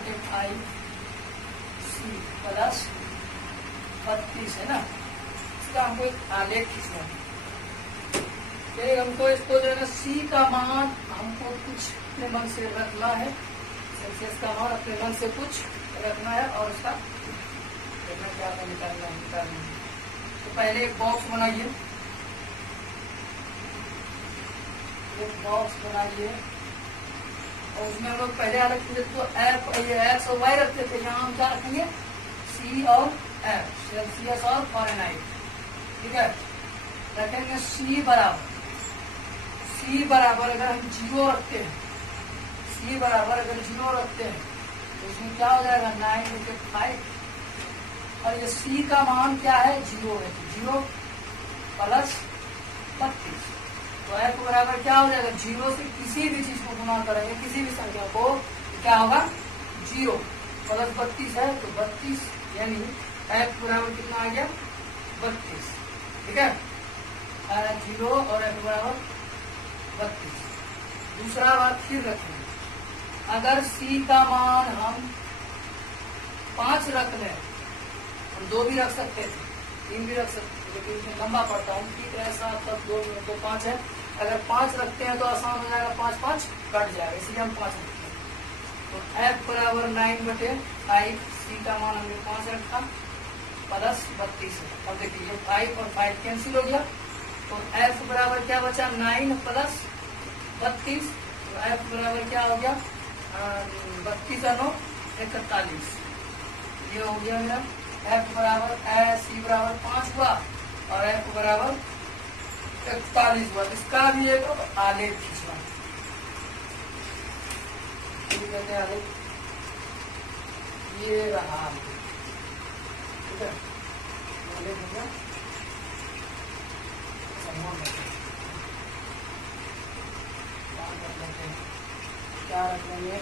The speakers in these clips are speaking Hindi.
बटे 5 सी प्लस 32 है ना। इसका हमको एक आलेख खींचना है। फिर हमको इसको जो है ना सी का मान हमको कुछ अपने मन से रखना है, सेल्सियस का मान अपने मन से कुछ रखना है और उसका देखना क्या निकालना है। तो पहले एक बॉक्स बनाइए, एक बॉक्स बनाइए और उसमें हम लोग पहले अलग थे तो एक्स और वाई रखते थे, यहाँ हम क्या रखेंगे सी और एफ, सेल्सियस और फारेनहाइट। ठीक है, रखेंगे सी बराबर अगर हम 0 रखते हैं, सी बराबर अगर 0 रखते हैं तो इसमें क्या हो जाएगा 9 बटे 5 और ये सी का मान क्या है 0 है, 0 प्लस 32। तो एफ बराबर क्या हो जाएगा 0 से किसी भी चीज को गुणा करेंगे, किसी भी संख्या को, क्या होगा 0 प्लस 32 है तो 32, यानी एफ बराबर कितना आ गया 32। ठीक है, 0 और एफ बराबर 32। दूसरा बात फिर रखेंगे, अगर सी का मान हम 5 रख लें, हम 2 भी रख सकते थे, 3 भी रख सकते थे, लेकिन इसमें लंबा पड़ता है, ठीक है 7 तक 2 तो 5 है। अगर 5 रखते हैं तो आसान हो जाएगा, 5 5 कट जाएगा, इसलिए हम 5 रखते हैं। तो एफ बराबर 9 बटे 5, सी का मान हमने 5 रखा प्लस 32 है। अब देखिए 5 और 5 कैंसिल हो गया, तो एफ बराबर क्या बचा 9 प्लस 32, तो एफ बराबर क्या हो गया 32 और 9 41। ये हो गया मेरा एफ बराबर सी बराबर 5 हुआ और एफ बराबर 41 हुआ। इसका भी एक आलेख खींचना, कहते हैं आलेख, ये रहा आलेख। ठीक है, आलेख हो गया, क्या रख लेंगे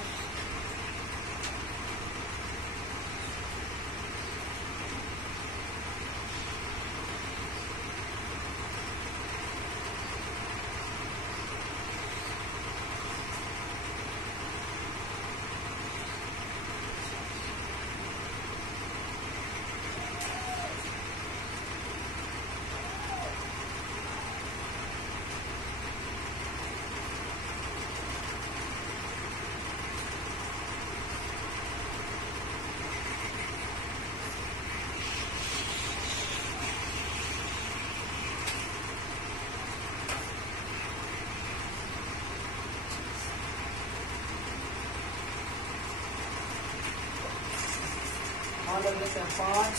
लग लेते हैं 5,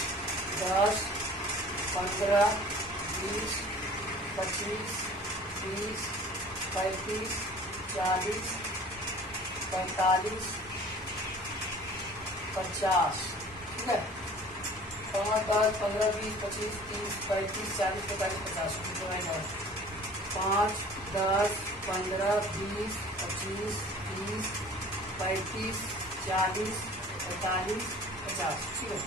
10, 15, 20, 25, 30, 35, 40, 45, 50। ठीक है, 5, 10, 15, 20, 25, 30, 35, 40, 45, 50। 5, 10, 15, 20, 25, 30, 35, 40, 45, 50। ठीक है,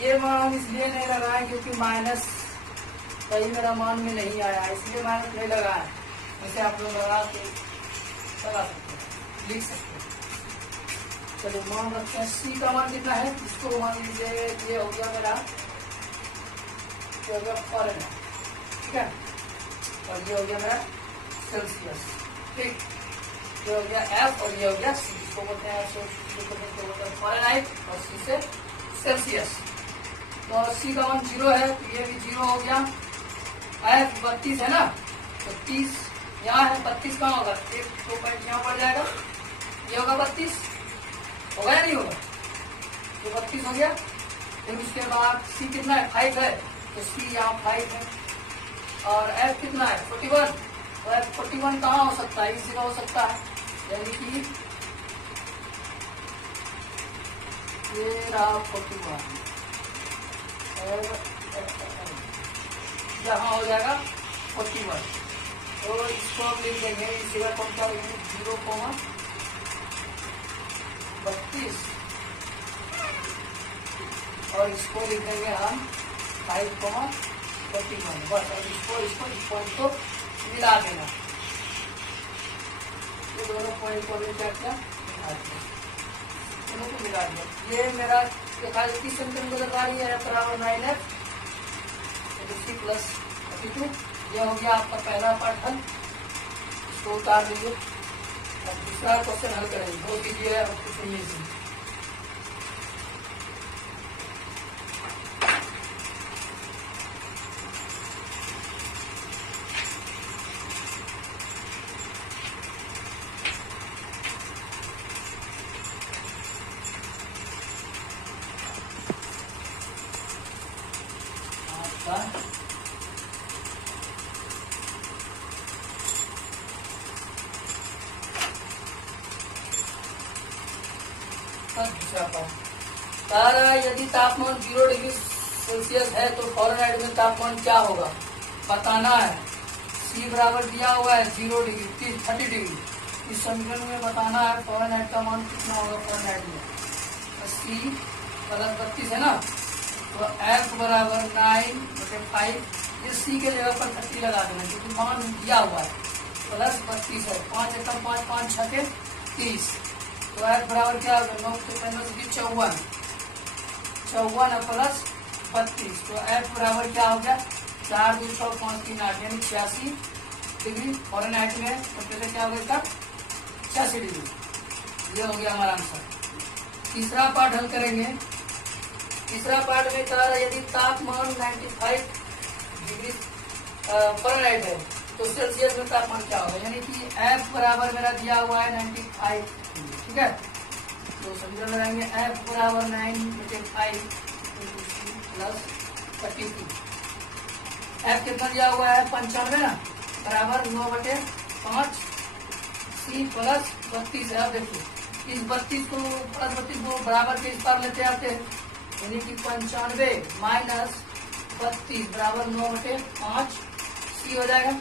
ये मान इसलिए नहीं लगाए क्योंकि माइनस कहीं मेरा मान में नहीं आया, इसलिए माइनस नहीं लगाया। वैसे आप लोग लगा सकते हैं, लिख सकते हैं। चलो मान रखते हैं, सी का मान कितना है, इसको मान लीजिए ये हो गया मेरा, ये हो गया फारेनहाइट। ठीक है, और ये हो गया मेरा सेल्सियस। ठीक, ये हो गया एफ और ये हो गया सी, इसको बोलते हैं फारेनहाइट और सी से सेल्सियस। तो सी का मान 0 है तो ये भी 0 हो गया। एफ 32 है ना, तो 30 यहाँ है, 32 कहाँ होगा, एक 2 पॉइंट यहाँ पड़ जाएगा, ये होगा 32, होगा या नहीं होगा, तो 32 हो गया। फिर उसके बाद सी कितना है 5 है, तो सी यहाँ 5 है और एफ कितना है 41, तो एफ 41 कहाँ हो सकता है, इस जगह हो सकता है, यानी कि ये रहा 41, यहाँ हो जाएगा 41। तो इसको हम लिख देंगे, इस जगह को क्या लिखेंगे 0,32 और इसको लिख देंगे हम 5,41। बस अब इसको इस पॉइंट को मिला देना, ये दोनों पॉइंट को भी क्या मिला देना। लगा दिया। ये मेरा किस समीकरण को लगा रही है, बराबर 9x सी प्लस 32। ये हो गया आपका पहला पार्ट हल, इसको उतार लीजिए। अब दूसरा क्वेश्चन हल करेंगे, दो कीजिए और कुछ नहीं है। तारा यदि तापमान 0 डिग्री सेल्सियस है तो फॉरेनहाइट में तापमान क्या होगा बताना है। सी बराबर दिया हुआ है 0 डिग्री 30 डिग्री। इस समीकरण में बताना है फॉरेनहाइट का मान कितना होगा फॉरेनहाइट में। सी प्लस 32 है ना, तो एफ बराबर 9/5। इस सी के जगह पर 30 लगा देना क्योंकि मान दिया हुआ है, प्लस 32 है। 5 एकम 5 5 6 के 30। तो एफ बराबर क्या होगा, 9 से 54 प्लस 32। तो एफ बराबर क्या हो गया 4 2 6 5 3 8 यानी 86 डिग्री फॉरेनहाइट में। टेम्परेचर क्या होगा इसका 86 डिग्री। ये हो गया हमारा आंसर। तीसरा पार्ट हल करेंगे। तीसरा पार्ट में कह रहा यदि तापमान 95 डिग्री फॉरेनहाइट है तो सेल्सियस में तापमान क्या होगा, यानी कि एफ बराबर मेरा दिया हुआ है 95। ठीक है, तो समीकरण लगाएंगे एफ बराबर 9/5 प्लस 32। एफ कितना दिया हुआ है 95 ना, बराबर 9/5 सी प्लस 32 है। अब देखिए इस 32 को प्लस 32 को बराबर के इस पार लेते आते हैं, यानी कि 95 माइनस 32 बराबर 9/5 सी हो जाएगा।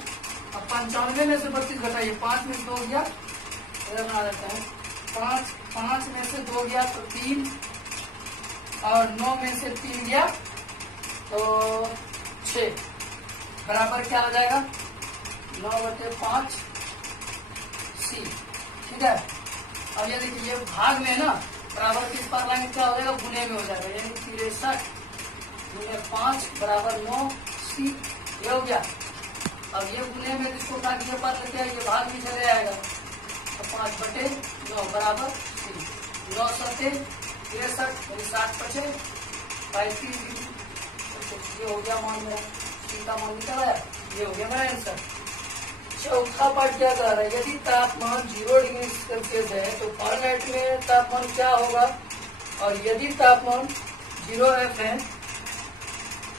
अब 95 में से 32 घटाइए, 5 में से 2 गया, बना देता है 5 में से 2 गया तो 3, और 9 में से 3 गया तो 6, बराबर क्या हो जाएगा 9/5 सी। ठीक है, अब ये देखिए ये भाग में ना बराबर किस पार लाएंगे क्या हो जाएगा, गुने में हो जाएगा, यानी 63 गुने 5 बराबर 9 सी। ये हो गया। अब ये गुने में जिसको उठा के पास लेते हैं ये भाग भी चले आएगा, तो 5/9 बराबर 9 63 यानी 60 बचे 35 डिग्री। ये हो गया मान मेरा, सी का मान निकल आया। ये हो गया मेरा आंसर। चौथा पार्ट क्या कह रहा है, यदि तापमान 0 डिग्री सेल्सियस है तो फॉरेनहाइट में तापमान क्या होगा, और यदि तापमान 0 है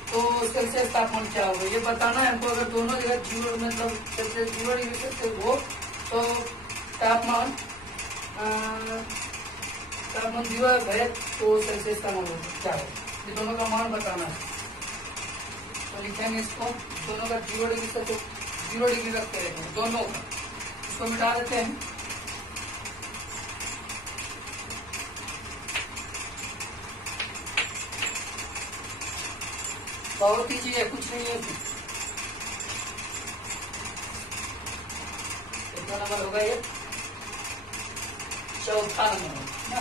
तो सेल्सियस तापमान क्या होगा ये बताना है हमको। अगर दोनों जगह 0 मतलब सेल्सियस 0 डिग्री सेल्सियस हो तो तापमान 0 है तो सेल्सियस का मान क्या है, ये दोनों का मान बताना है। तो लिखेंगे इसको, दोनों का 0 डिग्री से तो 0 डिग्री रखते हैं दोनों का, इसको मिटा देते हैं। और कीजिए, कुछ नहीं है। कितना नंबर होगा ये, चौथा नंबर है ना,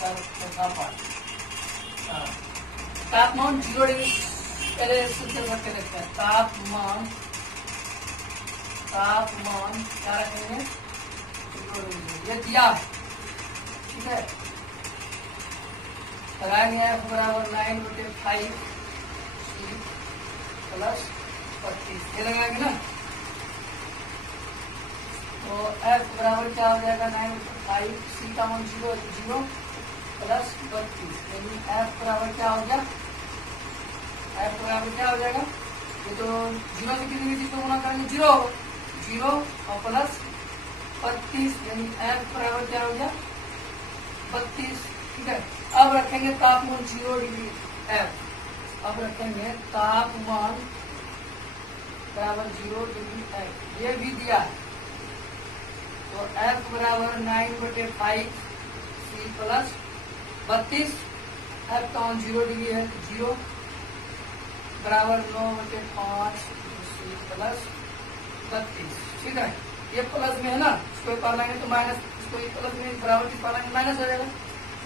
चौथा पार्ट। तापमान 0 डिग्री पहले सेल्सियस रख के देखते हैं। तापमान क्या रखेंगे 0 डिग्री, ये दिया है। ठीक है, लगाएंगे एफ बराबर 9/5 प्लस 32, ये लगाएंगे ना, तो एफ बराबर क्या हो जाएगा 9/5 सी का मान 0 प्लस 32, यानी एफ बराबर क्या हो गया, एफ बराबर क्या हो जाएगा, ये तो 0 से किसी भी चीज को गुना करेंगे 0 और प्लस 32, यानी एफ बराबर क्या हो गया 32। ठीक है, अब रखेंगे तापमान 0 डिग्री एफ। अब रखेंगे तापमान बराबर 0 डिग्री एफ, ये भी दिया है। तो एफ बराबर 9/5 सी प्लस 32, एफ का मान 0 डिग्री है, 0 बराबर 9/5 सी प्लस 32। ठीक है, ये प्लस में है ना, इसको पार लाएंगे तो माइनस, इसको प्लस में बराबर की पार लाएंगे माइनस हो जाएगा,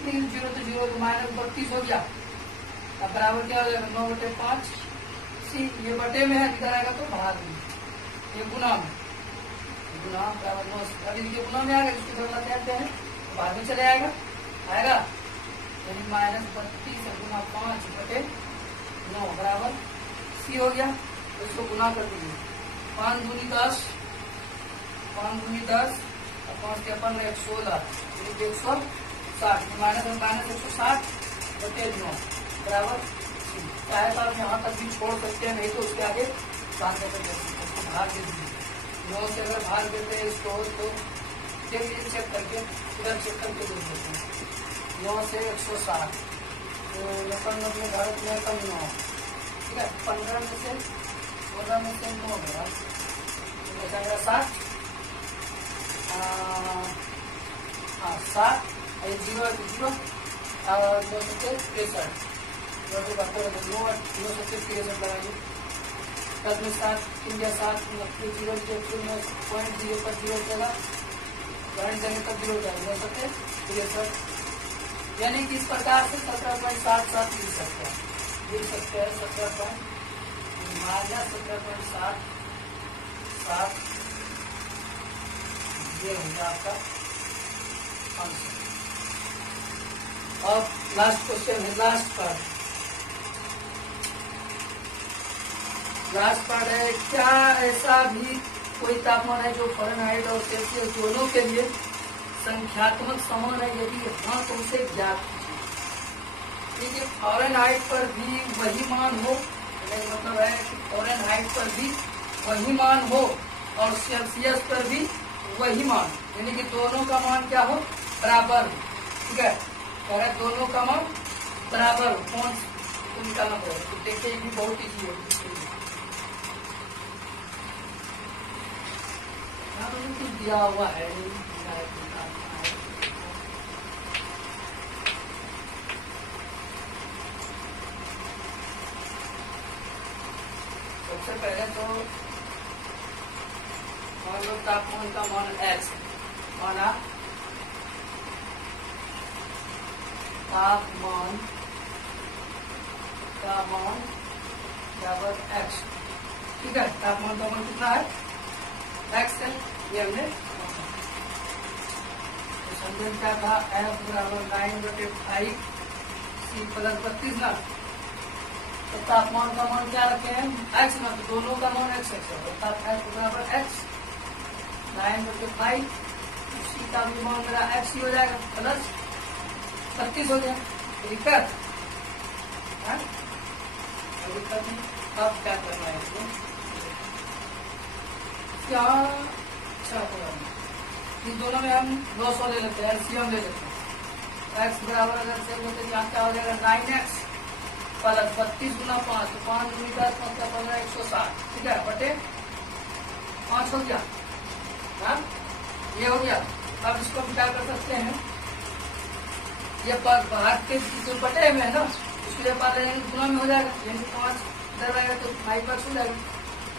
जीरो तो जीरो तो माइनस 32 हो गया। अब बराबर क्या हो जाएगा 9/5 सी, ये बटे में है, इधर आएगा तो भाग में, ये गुना में, गुना बराबर 9। अभी ये गुना में आएगा, इसको थोड़ा कहते हैं भाग में चले आएगा, आएगा यानी -32 गुना 5/9 बराबर सी हो गया। तो इसको गुना कर दीजिए, 5 दूनी 10, 5 दूनी 10 और 5 के अपन 116 160, -160/9 बराबर सी। चाहे तो आप यहाँ तक भी छोड़ सकते हैं, नहीं तो उसके आगे भाग दे सकते हैं, भाग दे दीजिए। 9 से अगर भाग देते हैं इसको तो चेक करके इधर चेक करके देख देते हैं। 9 से 160 तो अपन अपने भारत में कम 9, ठीक है, 15 में से 16 में से 9 गया, बचा 60, 60 जीरो जीरो और 2 से 63 लगाइए। 10 में 7 3 या 7 जीरो पॉइंट 0 पर 0 चला, करंट देने तक 0 जाएगा 9 से 63, यानी कि इस प्रकार से 17.77 लिख सकते हैं 17.7 ये होगा आपका आंसर। और लास्ट क्वेश्चन है, लास्ट पार्ट है, क्या ऐसा भी कोई तापमान है जो फ़ारेनहाइट और सेल्सियस दोनों के लिए संख्यात्मक समान है? यदि हाँ तो उसे ज्ञात कीजिए। देखिए फ़ारेनहाइट पर भी वही मान हो, मतलब है कि फ़ारेनहाइट पर भी वही मान हो और सेल्सियस पर भी वही मान, यानी कि दोनों का मान क्या हो, बराबर, ठीक है, अगर दोनों का मान बराबर कौन तो निकालना पड़ेगा। तो देखिए ये भी बहुत ईजी है, यहाँ पर कुछ दिया हुआ है, सबसे पहले तो मान लो तापमान का मान x माना, तापमान का मान बराबर x, ठीक है, तापमान का मान कितना है x है, ये हमने समझे क्या था, F बराबर 9/5 C प्लस 32 ना, तो तापमान का मान क्या रखे हैं x ना, तो दोनों का मान x है, तो F बराबर x 9/5 C का भी मान मेरा x ही हो जाएगा प्लस 32 हो जाए, दिक्कत है, दिक्कत नहीं। अब क्या करना है इसको, क्या अच्छा इन दोनों में हम 200 ले लेते हैं, एलसीएम ले लेते हैं। x बराबर अगर से होते यहाँ क्या हो जाएगा 9x प्लस 32 गुना 5, तो 5 दूनी 10 मतलब 15 160, ठीक है, बटे 5 हो गया, हाँ ये हो गया। अब इसको हम क्या कर सकते हैं, ये भाग के जो बटे में है ना, उसके बाद गुना में हो जाएगा, यानी 5 इधर आएगा तो 5x हो जाएगा,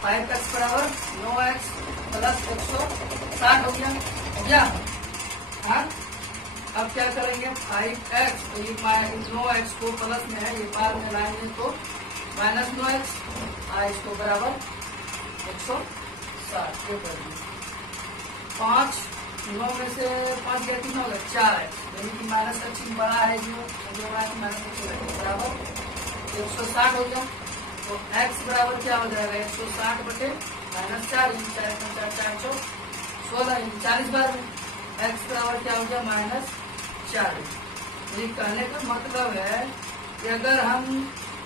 5x बराबर 9x प्लस 160 हो गया, हाँ। अब क्या करेंगे 5x, तो ये 9x को प्लस में है, ये पार में लाएंगे तो -9x, इसको बराबर 160, ये करेंगे 5 9 में से 5 गया कितना होगा 4x, यानी कि माइनस का चिन्ह बड़ा है जो बराबर 160 हो गया। तो x बराबर क्या हो जाएगा 160 बटे -4, 4 40 बार में x बराबर क्या हो गया -4। ये कहने का मतलब है कि अगर हम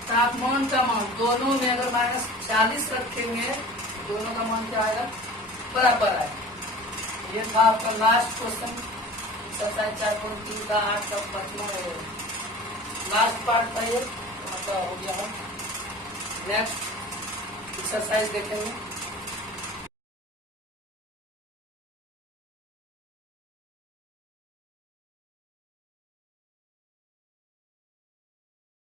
तापमान का मान दोनों में अगर -40 रखेंगे, दोनों का मान क्या आएगा बराबर आएगा। ये था आपका लास्ट क्वेश्चन, एक्सरसाइज 4.3 का 8 का 5वां लास्ट पार्ट था ये, मतलब हो गया। हम नेक्स्ट एक्सरसाइज देखेंगे।